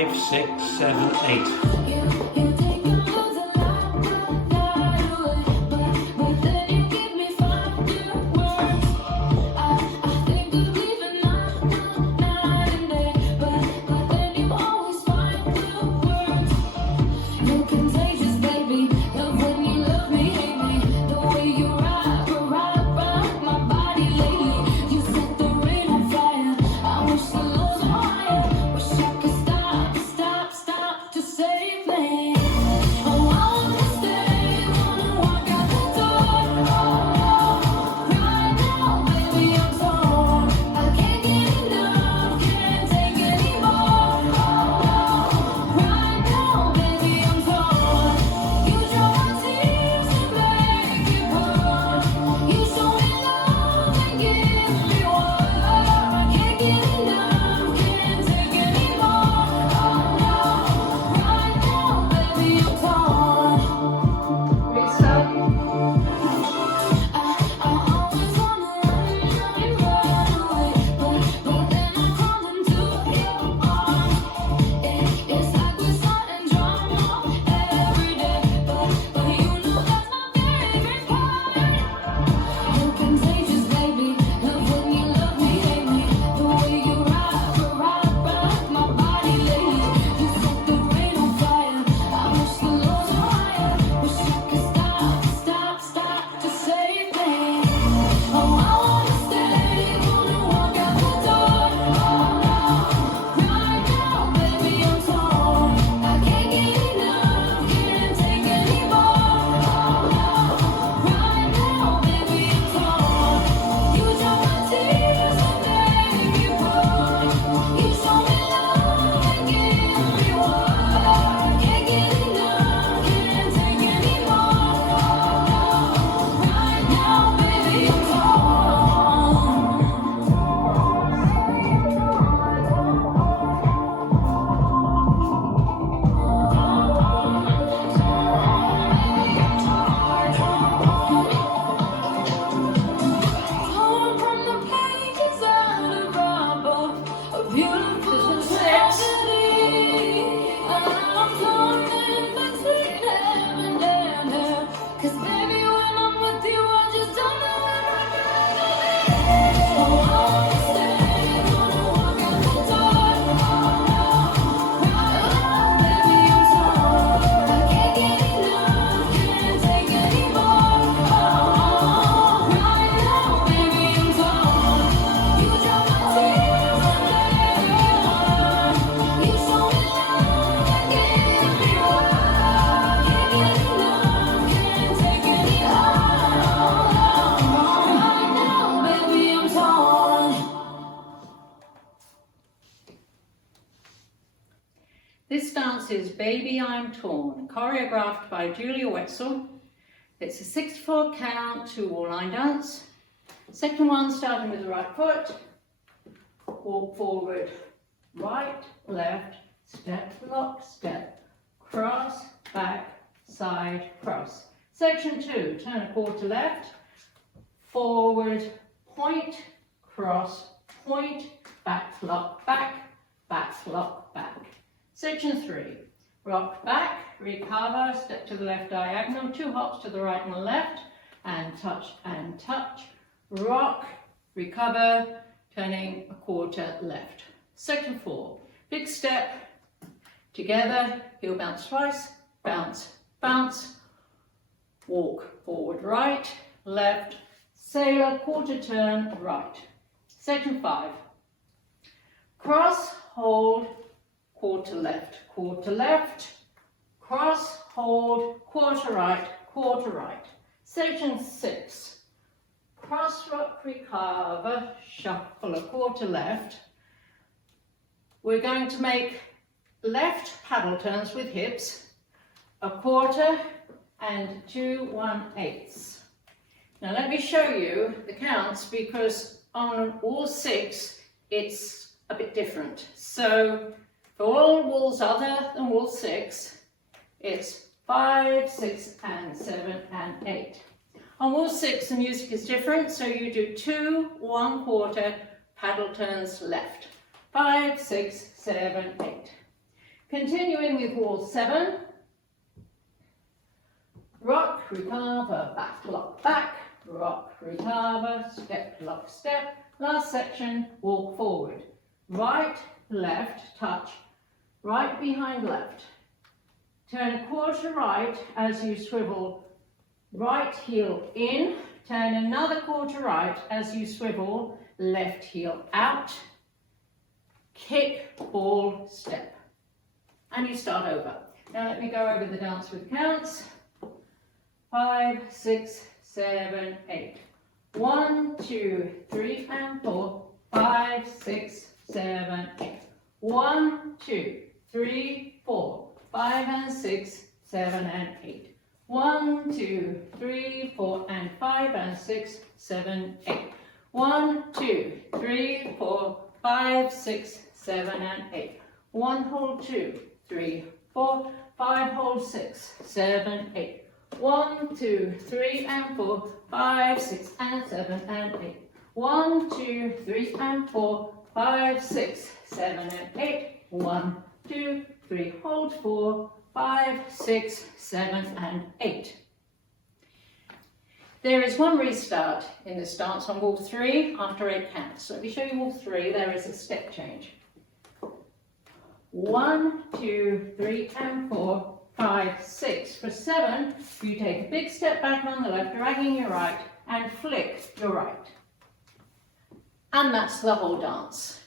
5, 6, 7, 8. This dance is Baby I'm Torn, choreographed by Julia Wetzel. It's a 6/4 count, 2 line dance. Second one, starting with the right foot. Walk forward, right, left, step, lock, step, cross, back, side, cross. Section 2, turn a quarter left, forward, point, cross, point, back, lock, back, lock, back. Section 3, rock back, recover, step to the left diagonal, 2 hops to the right and the left, and touch, rock, recover, turning a quarter left. Section 4, big step, together, heel bounce twice, bounce, bounce, walk forward right, left, sailor, quarter turn, right. Section 5, cross, hold, quarter left, cross, hold, quarter right. Section 6, cross, rock, recover, shuffle a quarter left. We're going to make left paddle turns with hips, a quarter and 2 1/8. Now let me show you the counts because on all 6 it's a bit different. So for all walls other than wall 6, it's 5, 6 and 7 and 8. On wall 6 the music is different, so you do 2 1/4 paddle turns left. 5, 6, 7, 8. Continuing with wall 7. Rock, recover, back, lock, back. Rock, recover, step, lock, step. Last section, walk forward. Right, left, touch. Right behind left. Turn a quarter right as you swivel. Right heel in. Turn another quarter right as you swivel. Left heel out. Kick, ball, step. And you start over. Now let me go over the dance with counts. 5, 6, 7, 8. 1, 2, 3, and 4. 5, 6, 7, 8. 1, 2, 3, 4. 5 and 6, 7 and 8. 1, 2, 3, 4, and 5 and 6, 7, 8. 1, 2, 3, 4, 5, 6, 7 and 8. 1 hold 2, 3, 4, 5 hold 6, 7, 8. 1, 2, 3, and 4, 5, 6, and 7 and 8. 1, 2, 3, and 4, 5, 6, 7 and 8. 1, 2, 3, hold 4, 5, 6, 7 and 8. There is one restart in this dance on wall 3 after 8 counts. So let me show you wall 3. There is a step change. 1, 2, 3, and 4, 5, 6. For 7, you take a big step back on the left, dragging your right, and flick your right. And that's the whole dance.